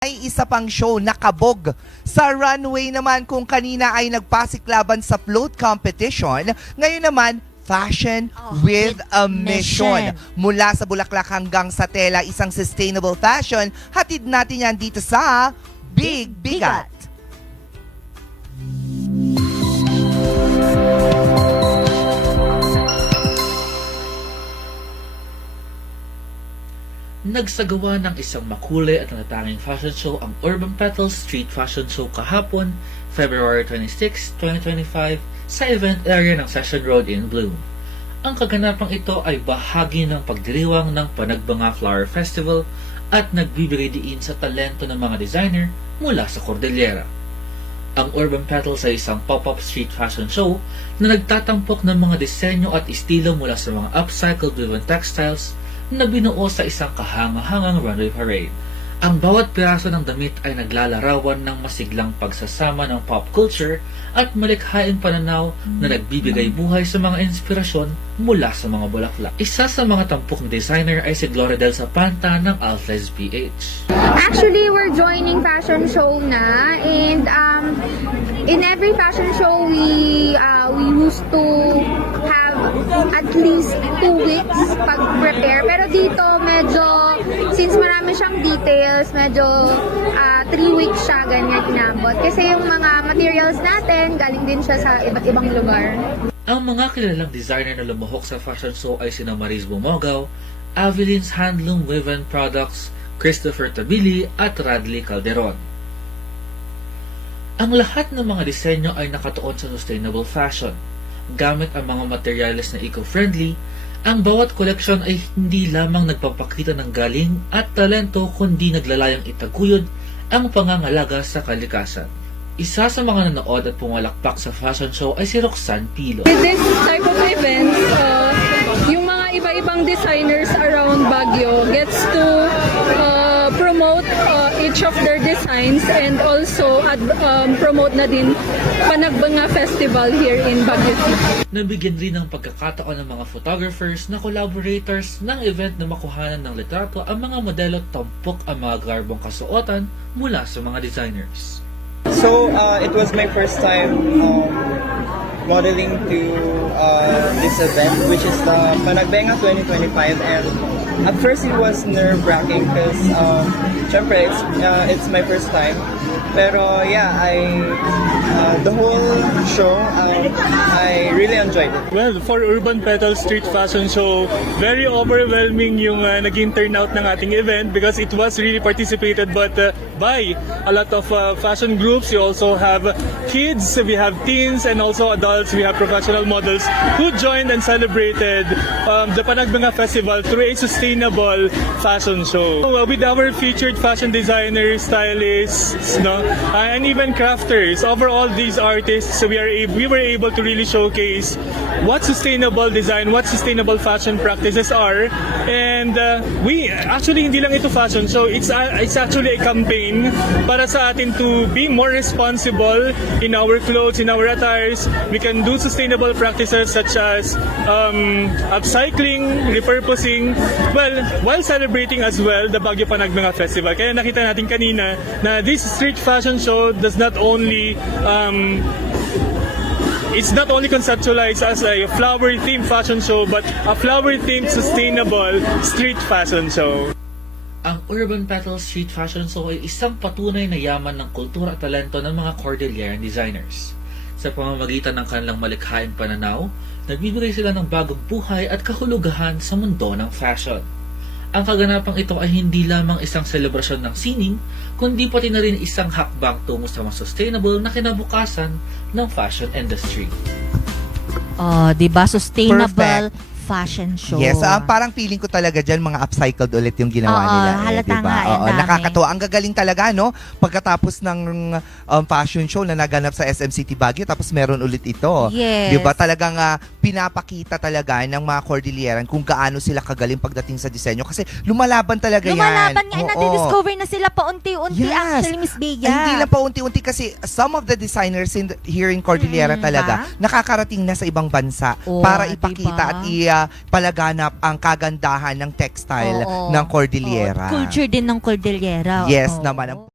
Ay isa pang show na kabog sa runway naman kung kanina ay nagpasiklaban sa float competition. Ngayon naman, fashion with a mission. Mula sa bulaklak hanggang sa tela, isang sustainable fashion. Hatid natin yan dito sa Big Bigat. Nagsagawa ng isang makulay at natatanging fashion show ang Urban Petals Street Fashion Show kahapon, February 26, 2025 sa event area ng Session Road in Bloom. Ang kaganapang ito ay bahagi ng pagdiriwang ng Panagbanga Flower Festival at nagbibigay diin sa talento ng mga designer mula sa Cordillera. Ang Urban Petals ay isang pop-up street fashion show na nagtatampok ng mga disenyo at estilo mula sa mga upcycled woven textiles na binuo sa isang kahanga-hangang runway parade. Ang bawat piraso ng damit ay naglalarawan ng masiglang pagsasama ng pop culture at malikhaing pananaw na nagbibigay buhay sa mga inspirasyon mula sa mga bulaklak. Isa sa mga tampok na designer ay si Gloria Del Zapanta ng Altles PH. Actually, we're joining fashion show na, and in every fashion show we used to have at least 2 weeks pag-prepare. Pero dito medyo, since marami siyang details, medyo 3 weeks siya ganyan inabot. Kasi yung mga materials natin, galing din siya sa iba't ibang lugar. Ang mga kilalang designer na lumuhok sa fashion show ay sina Maris Bumogaw, Avelyn's Handloom Woven Products, Christopher Tabili at Radley Calderon. Ang lahat ng mga disenyo ay nakatuon sa sustainable fashion. Gamit ang mga materyales na eco-friendly, ang bawat koleksyon ay hindi lamang nagpapakita ng galing at talento kundi naglalayang itaguyod ang pangangalaga sa kalikasan. Isa sa mga nanood at pumalakpak sa fashion show ay si Roxanne Pilo. With this type of events, yung mga iba-ibang designers around Baguio gets to promote each of their designs and also promote na din Panagbanga Festival here in Baguio City. Nabigyan rin ng pagkakataon ng mga photographers na collaborators ng event na makuhanan ng litrato ang mga modelo tampok ang mga garbong kasuotan mula sa mga designers. So it was my first time modeling to this event, which is the Panagbanga 2025, and at first it was nerve-wracking because syempre it's my first time. Pero yeah, the whole show, I really enjoyed it. Well, for Urban Petals Street Fashion Show, very overwhelming yung naging turnout ng ating event because it was really participated by a lot of fashion groups. You also have kids, we have teens, and also adults. We have professional models who joined and celebrated the Panagbanga Festival through a sustainable fashion show. With our featured fashion designers, stylists, and even crafters, overall these artists, we were able to really showcase what sustainable design, what sustainable fashion practices are, and we actually hindi lang ito fashion show, it's actually a campaign para sa atin to be more responsible in our clothes, in our attires. We can do sustainable practices such as upcycling, repurposing, well, while celebrating as well the Baguio Panagbanga Festival. Kaya nakita natin kanina na this street fashion show does not only it's not only conceptualized as a flower-themed fashion show, but a flower-themed sustainable street fashion show. Ang Urban Petals Street Fashion Show ay isang patunay na yaman ng kultura at talento ng mga Cordilleran designers. Sa pamamagitan ng kanilang malikhaing pananaw, nagbibigay sila ng bagong buhay at kahulugahan sa mundo ng fashion. Ang kaganapang ito ay hindi lamang isang selebrasyon ng sining, kundi pati na rin isang hakbang tungo sa mga sustainable na kinabukasan ng fashion industry. Diba? Sustainable Perfect. fashion show. Yes, parang feeling ko talaga dyan mga upcycled ulit yung ginawa nila. Halata diba? nga, ang dami. Nakakatuwa. Ang gagaling talaga, no? Pagkatapos ng fashion show na naganap sa SM City Baguio, tapos meron ulit ito. Yes. Diba? Talagang pinapakita talaga ng mga Cordilleran kung gaano sila kagaling pagdating sa disenyo. Kasi lumalaban talaga yan. Lumalaban nga, natidiscover na sila paunti-unti actually, Miss Bea. Hindi lang paunti-unti kasi some of the designers here in Cordillera talaga nakakarating na sa ibang bansa para ipakita at palaganap ang kagandahan ng textile ng Cordillera. Culture din ng Cordillera. Yes naman.